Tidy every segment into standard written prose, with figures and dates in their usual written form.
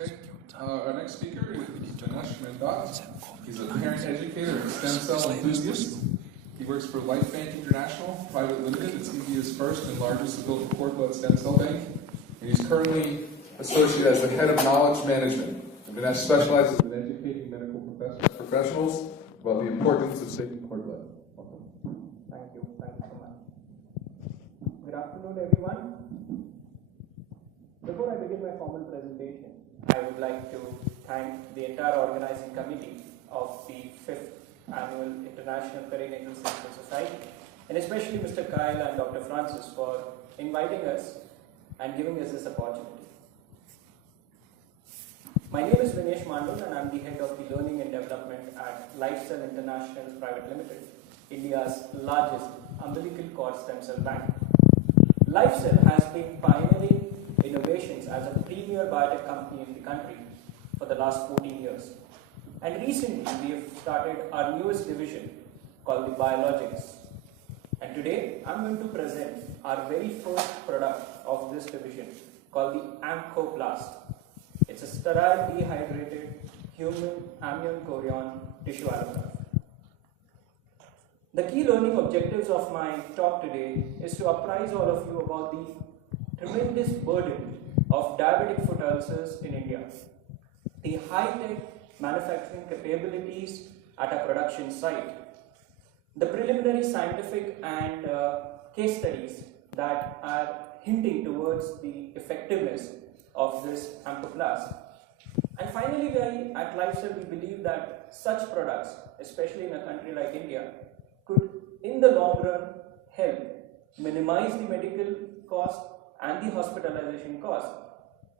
Okay. Our next speaker is Dinesh Mandat. He's a parent educator and stem cell enthusiast. He works for LifeCell International, Private Limited. It's India's first and largest adult cord blood stem cell bank. And he's currently associate as the head of knowledge management. And Dinesh specializes in educating medical professionals about the importance of saving cord blood. Welcome. Thank you so much. Good afternoon, everyone. Before I begin my formal presentation, I would like to thank the entire organizing committee of the 5th Annual International Perinatal Stem Society, and especially Mr. Kyle and Dr. Francis for inviting us and giving us this opportunity. My name is Vinesh Mandal, and I'm the head of the Learning and Development at LifeCell International Private Limited, India's largest umbilical cord stem cell bank. LifeCell has been pioneering innovations as a premier biotech company in the country for the last 14 years. And recently, we have started our newest division called the Biologics. And today, I'm going to present our very first product of this division called the AmchoPlast. It's a sterile, dehydrated, human amnion chorion tissue allograft. The key learning objectives of my talk today is to apprise all of you about the tremendous burden of diabetic foot ulcers in India, the high-tech manufacturing capabilities at a production site, the preliminary scientific and case studies that are hinting towards the effectiveness of this AmchoPlast. And finally, we at LifeCell, we believe that such products, especially in a country like India, could in the long run help minimize the medical cost and the hospitalization cost,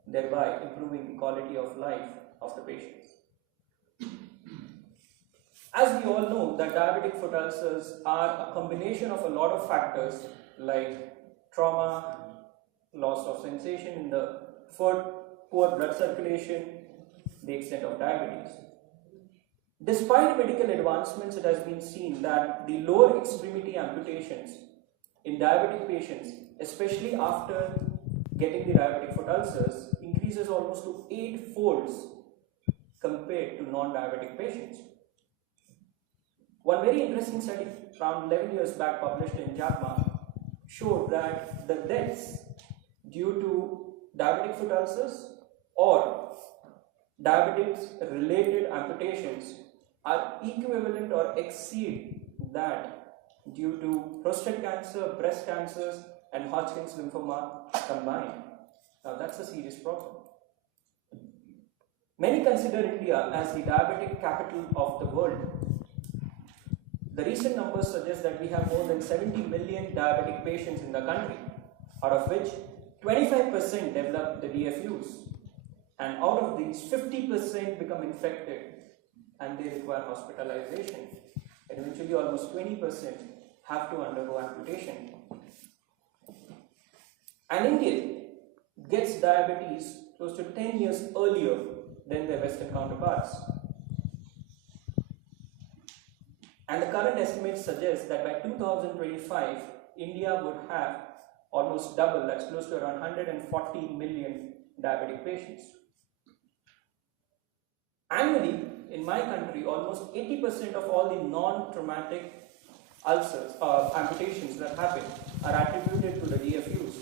thereby improving the quality of life of the patients. As we all know, that diabetic foot ulcers are a combination of a lot of factors like trauma, loss of sensation in the foot, poor blood circulation, the extent of diabetes. Despite medical advancements, it has been seen that the lower extremity amputations in diabetic patients, especially after getting the diabetic foot ulcers, increases almost to 8 folds compared to non-diabetic patients. One very interesting study around 11 years back published in JAMA showed that the deaths due to diabetic foot ulcers or diabetes-related amputations are equivalent or exceed that due to prostate cancer, breast cancers, and Hodgkin's lymphoma combined. Now that's a serious problem. Many consider India as the diabetic capital of the world. The recent numbers suggest that we have more than 70 million diabetic patients in the country, out of which 25% develop the DFUs, and out of these 50% become infected and they require hospitalization, and eventually almost 20% have to undergo amputation. An Indian gets diabetes close to 10 years earlier than their Western counterparts. And the current estimates suggest that by 2025, India would have almost double, that's close to around 140 million diabetic patients. Annually, in my country, almost 80% of all the non-traumatic ulcers, amputations that happen are attributed to the DFUs.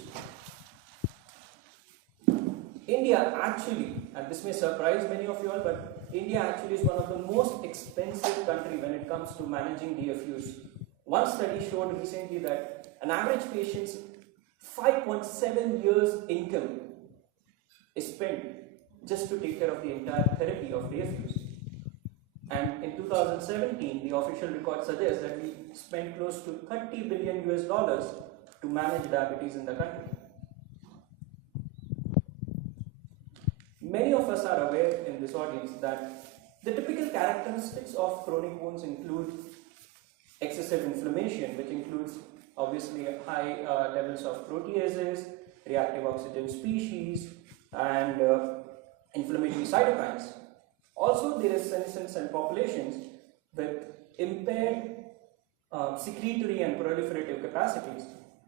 India actually, and this may surprise many of you all, but India actually is one of the most expensive country when it comes to managing DFUs. One study showed recently that an average patient's 5.7 years income is spent just to take care of the entire therapy of DFUs. And in 2017, the official record suggests that we spent close to $30 billion to manage diabetes in the country. Many of us are aware in this audience that the typical characteristics of chronic wounds include excessive inflammation, which includes obviously high levels of proteases, reactive oxygen species, and inflammatory cytokines. Also, there is senescence in populations with impaired secretory and proliferative capacities,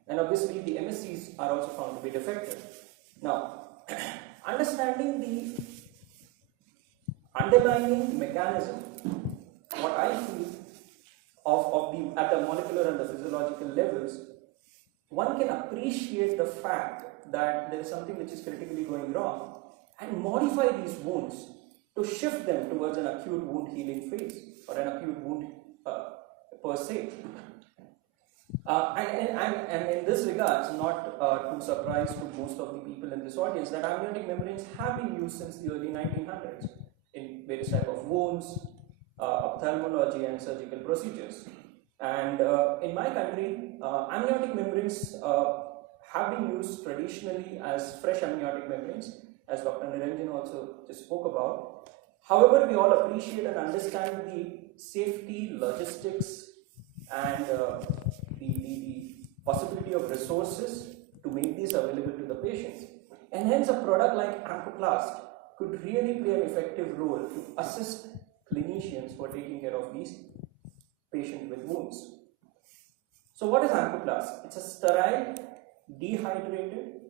and obviously the MSCs are also found to be defective. Now, understanding the underlying mechanism, what I feel at the molecular and the physiological levels, one can appreciate the fact that there is something which is critically going wrong and modify these wounds to shift them towards an acute wound healing phase or an acute wound per se. And in this regard, not too surprised to most of the people in this audience that amniotic membranes have been used since the early 1900s in various types of wounds, ophthalmology and surgical procedures. And in my country, amniotic membranes have been used traditionally as fresh amniotic membranes, as Dr. Niranjan also just spoke about. However, we all appreciate and understand the safety, logistics, and the possibility of resources to make these available to the patients. And hence, a product like AmchoPlast could really play an effective role to assist clinicians who are taking care of these patients with wounds. So what is AmchoPlast? It's a sterile, dehydrated,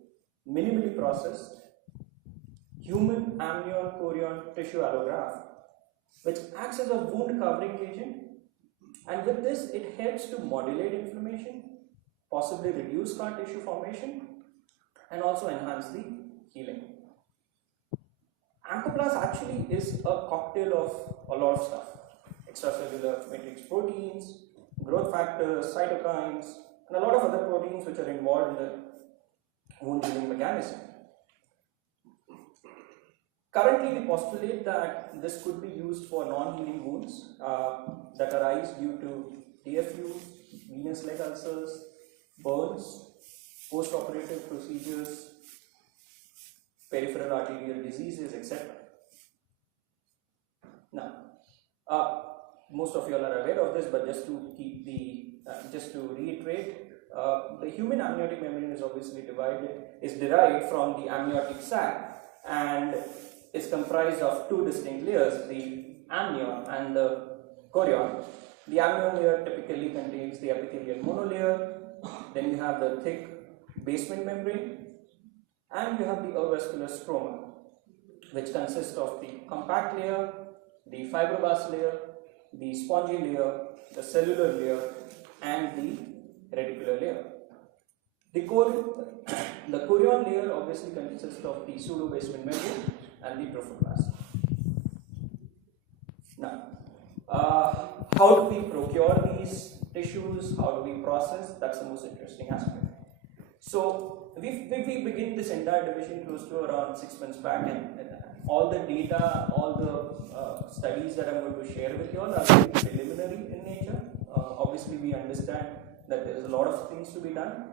minimally processed human amnion chorion tissue allograft, which acts as a wound covering agent, and with this it helps to modulate inflammation, possibly reduce scar tissue formation, and also enhance the healing. AmchoPlast actually is a cocktail of a lot of stuff: extracellular matrix proteins, growth factors, cytokines, and a lot of other proteins which are involved in the wound healing mechanism. Currently, we postulate that this could be used for non-healing wounds that arise due to DFU, venous leg ulcers, burns, post-operative procedures, peripheral arterial diseases, etc. Now, most of you all are aware of this, but just to keep just to reiterate, the human amniotic membrane is obviously derived from the amniotic sac and is comprised of two distinct layers, the amnion and the chorion. The amnion layer typically contains the epithelial monolayer, then you have the thick basement membrane, and you have the avascular stroma, which consists of the compact layer, the fibroblast layer, the spongy layer, the cellular layer, and the reticular layer. The chorion layer obviously consists of the pseudo-basement membrane and the trophoblast. Now, how do we procure these tissues? How do we process? That's the most interesting aspect. So, we begin this entire division close to around 6 months back, and all the data, all the studies that I'm going to share with you all are very preliminary in nature. Obviously, we understand that there is a lot of things to be done.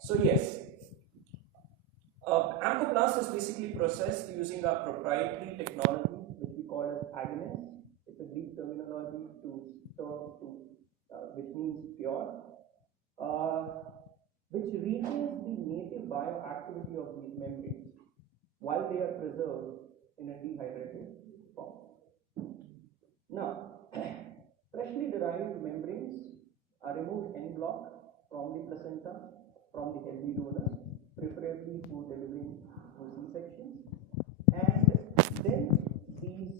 So yes, AmchoPlast is basically processed using our proprietary technology, which we call as AgNS. It's a Greek terminology which means pure, which retains the native bioactivity of these membranes while they are preserved in a dehydrated form. Now, freshly derived membranes are removed en bloc from the placenta, from the healthy donor, preferably for delivering C-sections, and then these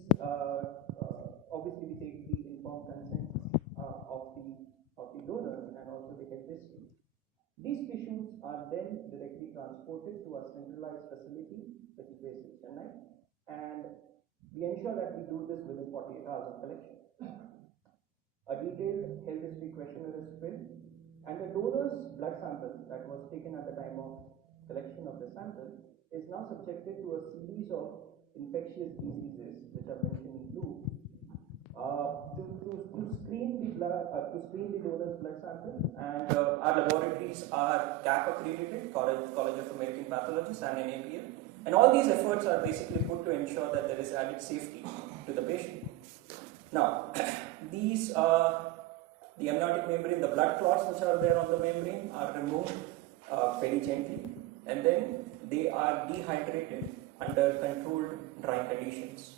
obviously we take the informed consent of the donor and also the health history. These tissues are then directly transported to a centralized facility, which is based in Chennai, and we ensure that we do this within 48 hours of collection. A detailed health history questionnaire is filled, and the donor's blood sample that was taken at the time of collection of the sample is now subjected to a series of infectious diseases, which are mentioned in blue, to screen the donor's blood sample. And our laboratories are CAP accredited, College of American Pathologists, and NAPL. And all these efforts are basically put to ensure that there is added safety to the patient. Now, these the amniotic membrane, the blood clots which are there on the membrane are removed very gently, and then they are dehydrated under controlled drying conditions.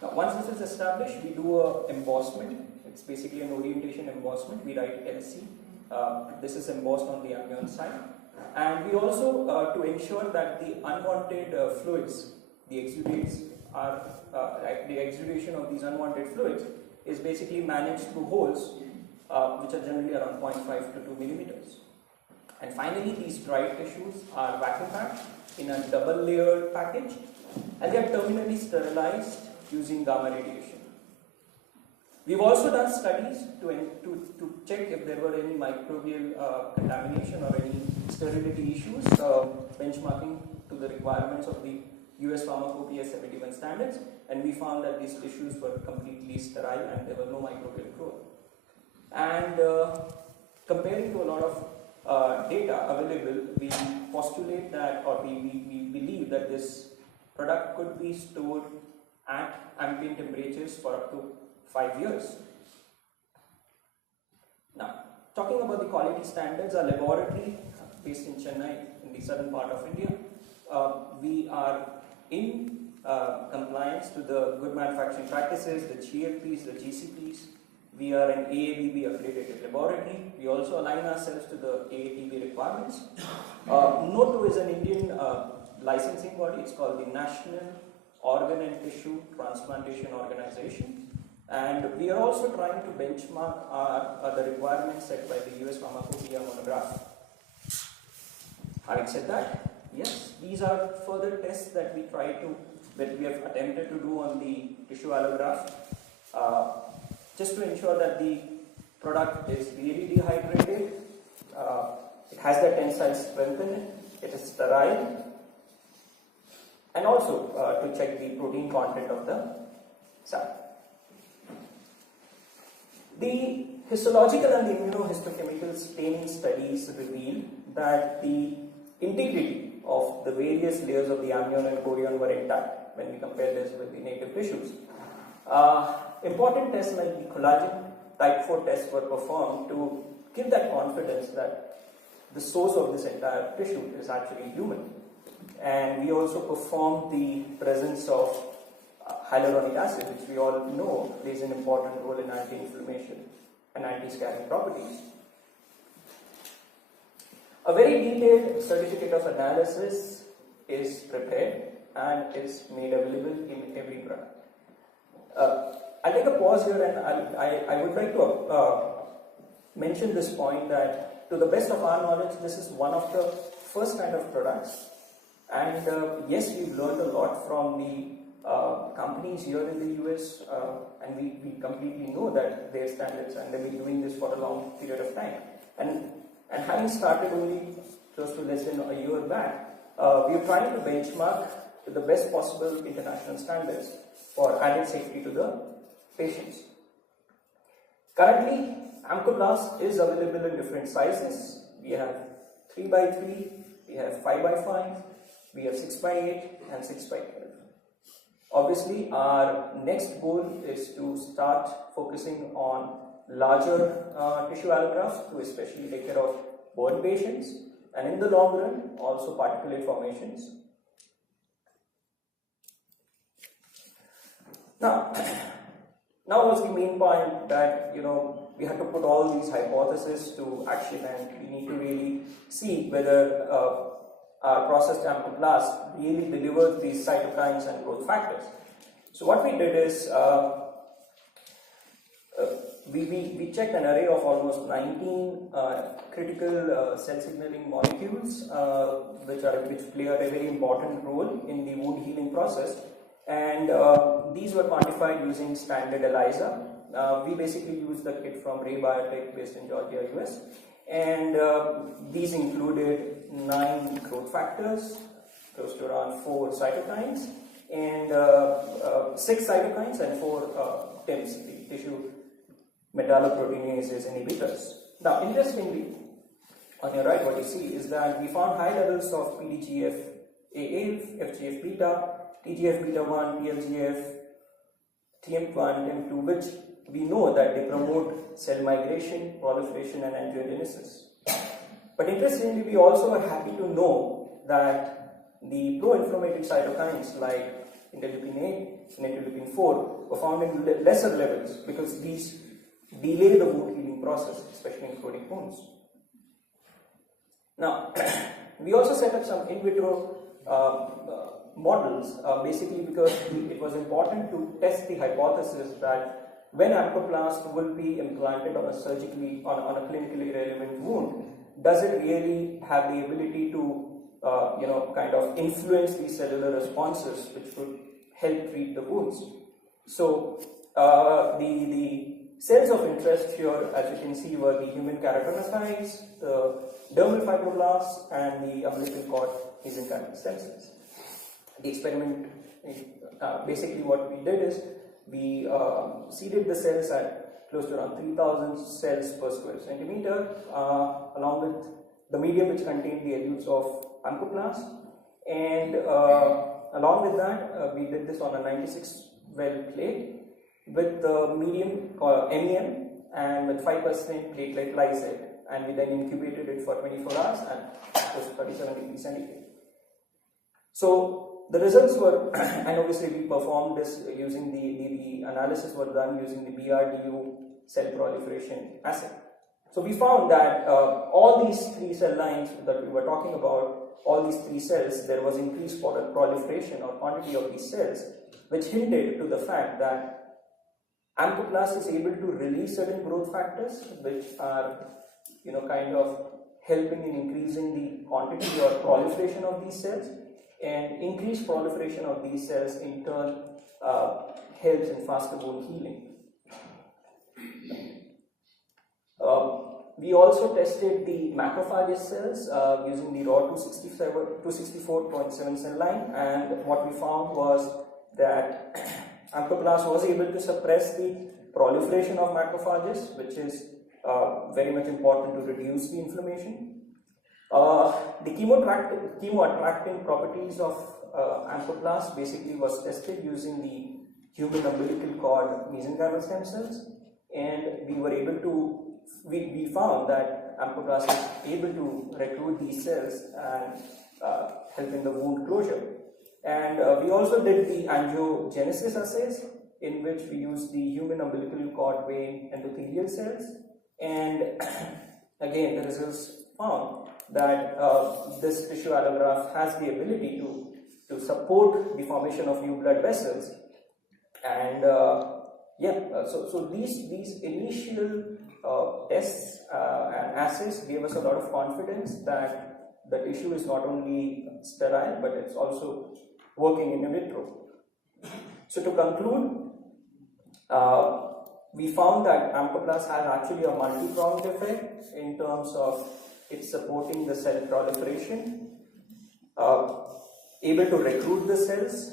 Now, once this is established, we do a embossment. It's basically an orientation embossment. We write LC. This is embossed on the amnion side, and we also to ensure that the unwanted fluids, the exudates, are like the exudation of these unwanted fluids is basically managed through holes which are generally around 0.5 to 2 millimeters. And finally, these dried tissues are vacuum packed in a double layered package, and they are terminally sterilized using gamma radiation. We've also done studies to check if there were any microbial contamination or any sterility issues, benchmarking to the requirements of the US Pharmacopoeia 71 standards, and we found that these tissues were completely sterile and there was no microbial growth. And comparing to a lot of data available, we postulate that, or we believe that this product could be stored at ambient temperatures for up to 5 years. Now, talking about the quality standards, our laboratory based in Chennai, in the southern part of India, we are in compliance to the good manufacturing practices, the GFPs, the GCPs. We are an AABB accredited laboratory. We also align ourselves to the AATB requirements. NOTO is an Indian licensing body. It's called the National Organ and Tissue Transplantation Organization. And we are also trying to benchmark the requirements set by the US Pharmacopoeia monograph. Having said that, yes, these are further tests that we have attempted to do on the tissue allograft, just to ensure that the product is really dehydrated, it has the tensile strength in it, it is sterile, and also to check the protein content of the cell. The histological and the immunohistochemical staining studies reveal that the integrity of the various layers of the amnion and chorion were intact when we compare this with the native tissues. Important tests like the collagen type 4 tests were performed to give that confidence that the source of this entire tissue is actually human. And we also performed the presence of hyaluronic acid, which we all know plays an important role in anti-inflammation and anti-scarring properties. A very detailed certificate of analysis is prepared and is made available in every product. I'll take a pause here, and I would like to mention this point that, to the best of our knowledge, this is one of the first kind of products. And yes, we've learned a lot from the companies here in the US, and we completely know that their standards, and they've been doing this for a long period of time. And having started only close to less than a year back, we are trying to benchmark to the best possible international standards for added safety to the patients. Currently, AmchoPlast is available in different sizes. We have 3x3, we have 5x5, we have 6x8 and 6x12. Obviously, our next goal is to start focusing on larger tissue allografts to especially take care of burn patients, and in the long run, also particulate formations. Now was the main point that we had to put all these hypotheses to action, and we need to really see whether our processed AmchoPlast really delivers these cytokines and growth factors. So what we did is we checked an array of almost 19 critical cell signaling molecules which play a very important role in the wound healing process, and these were quantified using standard ELISA. We basically used the kit from Ray Biotech based in Georgia, US, and these included 9 growth factors, close to around 4 cytokines, and 6 cytokines and 4 TIMs, the tissue metalloproteinases inhibitors. Now, interestingly, on your right, what you see is that we found high levels of PDGF-AA, FGF-beta, TGF-beta1, PLGF, TM1, TM2, which we know that they promote cell migration, proliferation, and angiogenesis. But interestingly, we also are happy to know that the pro-inflammatory cytokines like interleukin-8 and interleukin-4 were found in lesser levels because these delay the wound healing process, especially in chronic wounds. Now, we also set up some in vitro models, basically because it was important to test the hypothesis that when AmchoPlast will be implanted on a clinically relevant wound, does it really have the ability to kind of influence the cellular responses which would help treat the wounds. So the cells of interest here, as you can see, were the human keratinocytes, the dermal fibroblasts, and the umbilical cord mesenchymal stem cells. The experiment, basically what we did is we seeded the cells at close to around 3,000 cells per square centimeter, along with the medium which contained the elutes of AmchoPlast, and along with that we did this on a 96 well plate with the medium amnion and with 5% platelet lysate, and we then incubated it for 24 hours at close to 37 degrees centigrade. So the results were, and obviously we performed this using the analysis was done using the BRDU cell proliferation assay. So we found that all these three cell lines that we were talking about, all these three cells, there was increased proliferation or quantity of these cells, which hinted to the fact that AmchoPlast is able to release certain growth factors, which are, kind of helping in increasing the quantity or proliferation of these cells, and increased proliferation of these cells in turn helps in faster wound healing. We also tested the macrophage cells using the raw 264.7 cell line, and what we found was that AmchoPlast was able to suppress the proliferation of macrophages, which is very much important to reduce the inflammation. The chemoattracting properties of AmchoPlast basically was tested using the human umbilical cord mesenchymal stem cells, and we were able to we found that AmchoPlast is able to recruit these cells and help in the wound closure. And we also did the angiogenesis assays, in which we used the human umbilical cord vein endothelial cells, and again the results found that this tissue allograft has the ability to support the formation of new blood vessels. And so these initial tests and assays gave us a lot of confidence that the tissue is not only sterile but it's also working in vitro. So to conclude, we found that AmchoPlast has actually a multi-pronged effect in terms of it's supporting the cell proliferation, able to recruit the cells,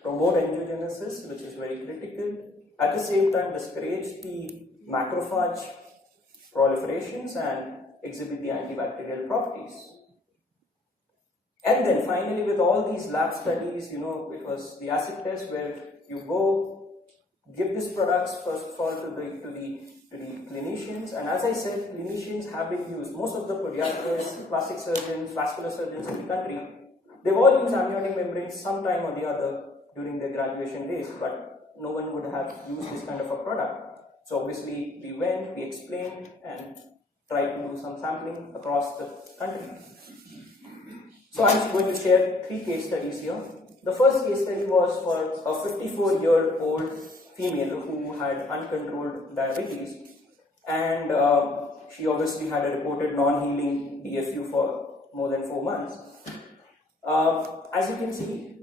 promote angiogenesis, which is very critical, at the same time discourage the macrophage proliferations and exhibit the antibacterial properties. And then finally, with all these lab studies, it was the acid test where you go give these products first of all to the clinicians, and as I said, clinicians have been used. Most of the podiatrists, plastic surgeons, vascular surgeons in the country, they've all used amniotic membranes sometime or the other during their graduation days, but no one would have used this kind of a product. So obviously we went, we explained, and tried to do some sampling across the country. So I'm going to share 3 case studies here. The first case study was for a 54-year-old female who had uncontrolled diabetes, and she obviously had a reported non-healing DFU for more than 4 months. As you can see,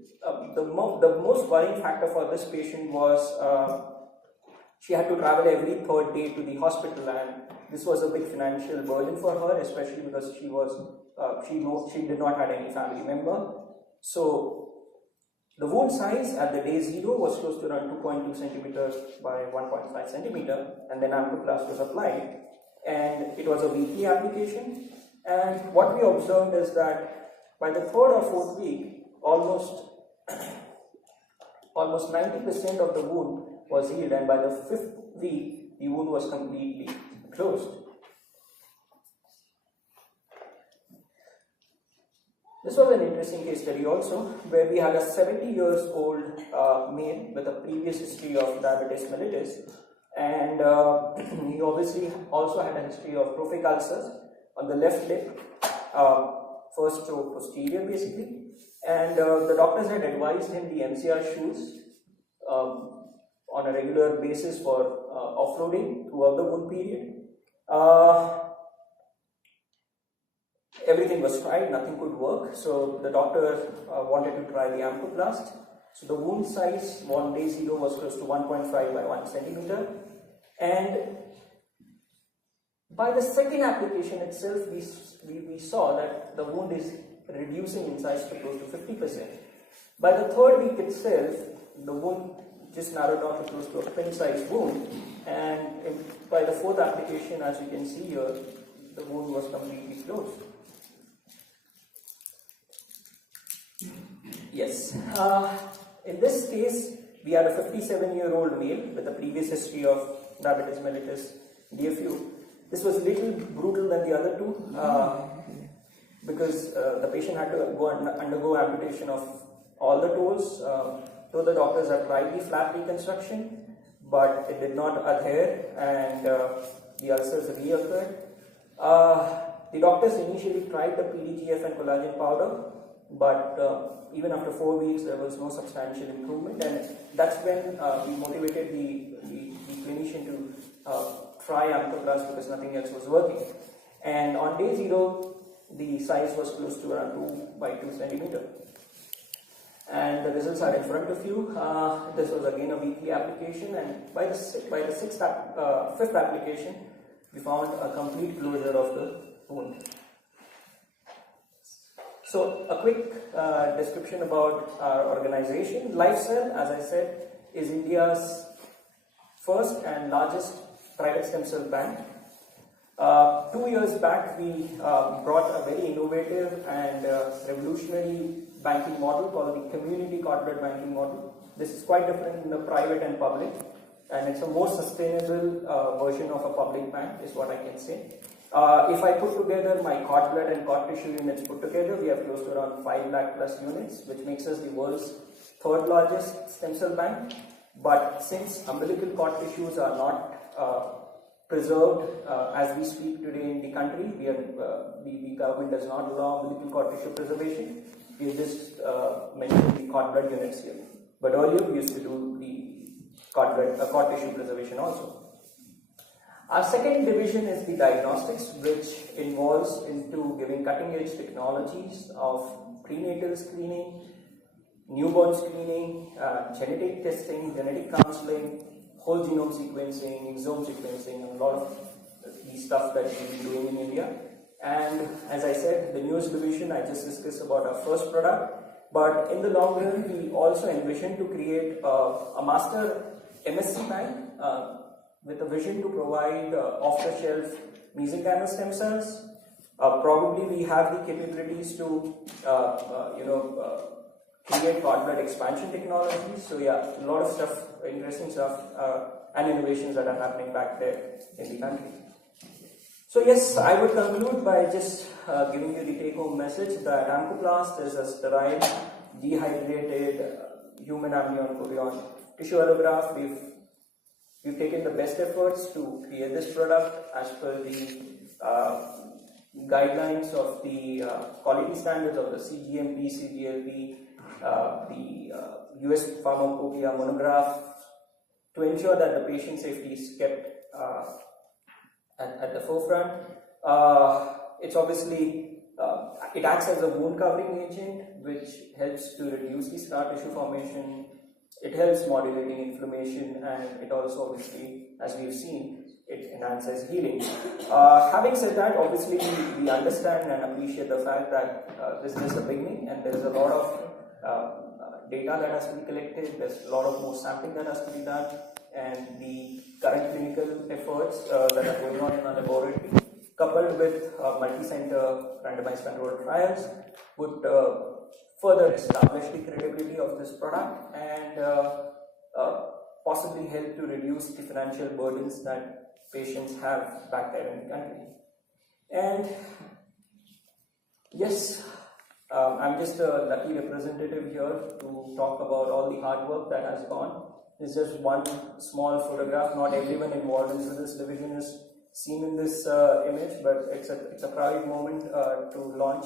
the most worrying factor for this patient was she had to travel every 3rd day to the hospital, and this was a big financial burden for her, especially because she did not have any family member. So the wound size at the day 0 was close to around 2.2 centimeters by 1.5 centimeter, and then AmchoPlast was applied, and it was a weekly application. And what we observed is that by the 3rd or 4th week, almost 90% of the wound was healed, and by the 5th week, the wound was completely closed. This was an interesting case study also, where we had a 70-year-old male with a previous history of diabetes mellitus, and he obviously also had a history of trophic ulcers on the left lip, first to posterior basically, And the doctors had advised him the MCR shoes on a regular basis for offloading throughout the wound period. Everything was tried, nothing could work, so the doctor wanted to try the AmchoPlast. So the wound size on day 0 was close to 1.5 by 1 centimeter, and by the second application itself, we saw that the wound is reducing in size to close to 50%. By the third week itself, the wound just narrowed down to close to a pin-sized wound, and by the fourth application, as you can see here, the wound was completely closed. Yes. In this case, we had a 57-year-old male with a previous history of diabetes mellitus DFU. This was a little brutal than the other two because the patient had to undergo amputation of all the toes. Though the doctors have tried the flap reconstruction, but it did not adhere, and the ulcers reoccurred. The doctors initially tried the PDGF and collagen powder, but even after 4 weeks there was no substantial improvement, and that's when we motivated the clinician to try AmchoPlast because nothing else was working. And on day 0, the size was close to around 2 by 2 centimeter. And the results are in front of you. This was again a weekly application, and by the fifth application, we found a complete closure of the wound. So a quick description about our organization. LifeCell, as I said, is India's first and largest private stem cell bank. 2 years back, we brought a very innovative and revolutionary banking model called the community cord blood banking model. This is quite different in the private and public, and it's a more sustainable version of a public bank, is what I can say. If I put together my cord blood and cord tissue units put together, we have close to around 5 lakh plus units, which makes us the world's third largest stem cell bank. But since umbilical cord tissues are not preserved as we speak today in the country, the government does not allow umbilical cord tissue preservation. We just mentioned the cord blood units here. But earlier we used to do the cord tissue preservation also. Our second division is the Diagnostics, which involves into giving cutting-edge technologies of prenatal screening, newborn screening, genetic testing, genetic counseling, whole genome sequencing, exome sequencing, and a lot of the stuff that we've been doing in India. And as I said, the newest division, I just discussed about our first product, but in the long run, we also envision to create a master MSC bank with a vision to provide off-the-shelf mesenchymal stem cells. Probably we have the capabilities to, create cord blood expansion technologies. So yeah, a lot of stuff, interesting stuff, and innovations that are happening back there in the country. So yes, I would conclude by just giving you the take-home message that AmchoPlast is a sterile, dehydrated human amnion chorion tissue allograft. We've taken the best efforts to create this product as per the guidelines of the quality standards of the CGMP, CGLP, the US Pharmacopoeia monograph, to ensure that the patient safety is kept at the forefront. It's obviously, it acts as a wound covering agent, which helps to reduce the scar tissue formation. It helps modulating inflammation, and it also obviously, as we've seen, it enhances healing. Having said that, obviously we understand and appreciate the fact that this is just a beginning, and there is a lot of data that has to be collected, there's a lot of more sampling that has to be done, and the current clinical efforts that are going on in our laboratory, coupled with multi-center randomized controlled trials, would further establish the credibility of this product and possibly help to reduce the financial burdens that patients have back there in the country. And yes, I'm just a lucky representative here to talk about all the hard work that has gone. It's just one small photograph. Not everyone involved into this division is seen in this image, but it's a proud moment to launch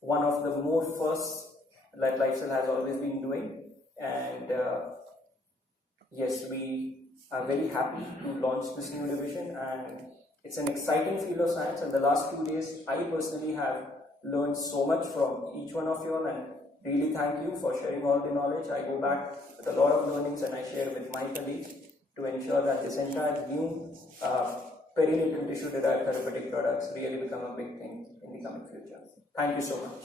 one of the more first like LifeCell has always been doing. And yes, we are very happy to launch this new division, and it's an exciting field of science. And the last few days, I personally have learned so much from each one of you all, and really thank you for sharing all the knowledge. I go back with a lot of learnings and I share with my colleagues to ensure that this entire new perinatal tissue derived therapeutic products really become a big thing in the coming future. Thank you so much.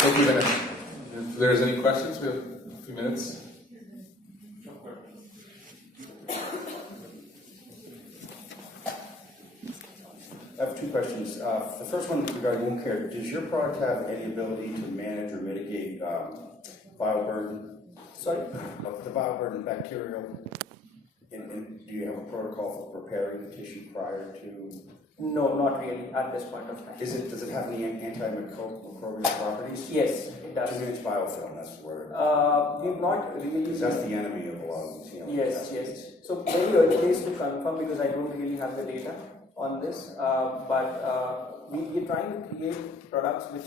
Thank you, Ganesh. If there's any questions, we have a few minutes. I have two questions. The first one regarding wound care. Does your product have any ability to manage or mitigate bioburden? Sorry? The bioburden bacterial? And do you have a protocol for preparing the tissue prior to? No, not really at this point of time. Does it have any antimicrobial properties? Yes, it does. 2-inch biofilm, that's where. We've not really. That's the enemy of a lot of these. Yes. So very early days to confirm, because I don't really have the data on this. But we're trying to create products which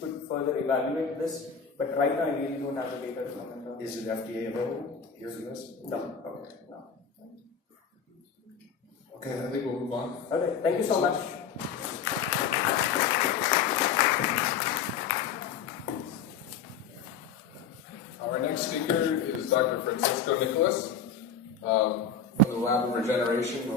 could further evaluate this. But right now, I really don't have the data to comment on. Is it FDA available here for this? No. Okay. No. Okay, I think we'll move on. Okay, thank you so much. Our next speaker is Dr. Francisco Nicholas from the Lab of Regeneration.